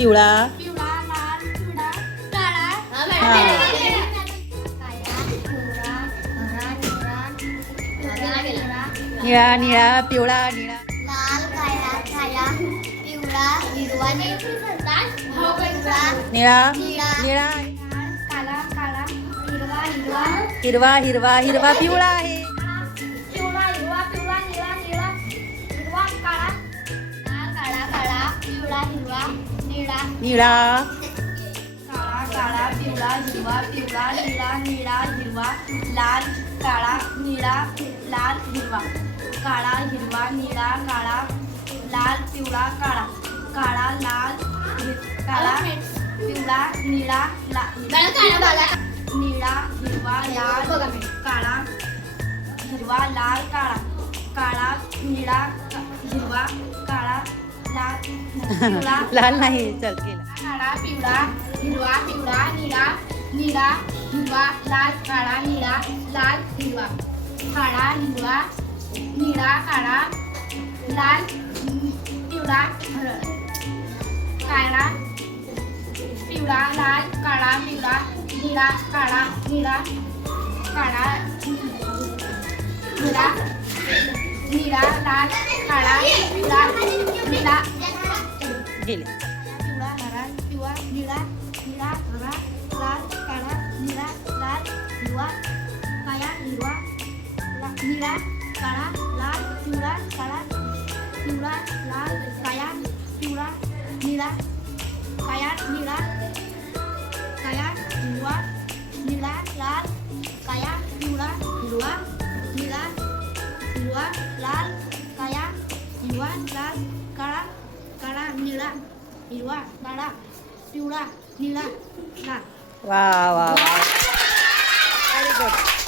पिवळा पिवळा लाल पिवळा काळा हा. निळा निळा पिवळा निळा लाल काळा काळा पिवळा हिरवा निळा निळा काळा काळा हिरवा हिरवा हिरवा हिरवा हिरवा पिवळा आहे पिवळा हिरवा पिवळा निळा निळा हिरवा काळा काळा काळा पिवळा हिरवा निळा निळा काळा काळा पिवळा हिरवा पिवळा निळा निळा हिरवा लाल काळा निळा लाल हिरवा काळा हिरवा निळा काळा लाल पिवळा काळा काळा लाल काळा पिवळा निळा निळा हिरवा लाल काळा हिरवा लाल काळा काळा निळा हिरवा काळा लाल पिवळा लाल नाही चल केला काळा पिवळा हिरवा पिवळा निळा निळा हिरवा लाल काळा निळा लाल हिरवा काळा हिरवा निळा काळा लाल पिवळा काळा पिवळा लाल काळा पिवळा निळा काळा निळा काळा निळा निळा लाल काळा पिवळा निळा गेले पिवळा हरा पिवळा निळा निळा हरा लाल काळा निळा लाल हिरवा काळा हिरवा निळा काळा लाल पिवळा काळा पिवळा लाल काळा पिवळा निळा काळा निळा काळा हिरवा निळा लाल काळा पिवळा हिरवा निळा हिरवा लाल काळा हिरवा लाल काळा काळा निळा हिरवा काळा पिवळा निळा लाल वा वा वा व्हेरी गुड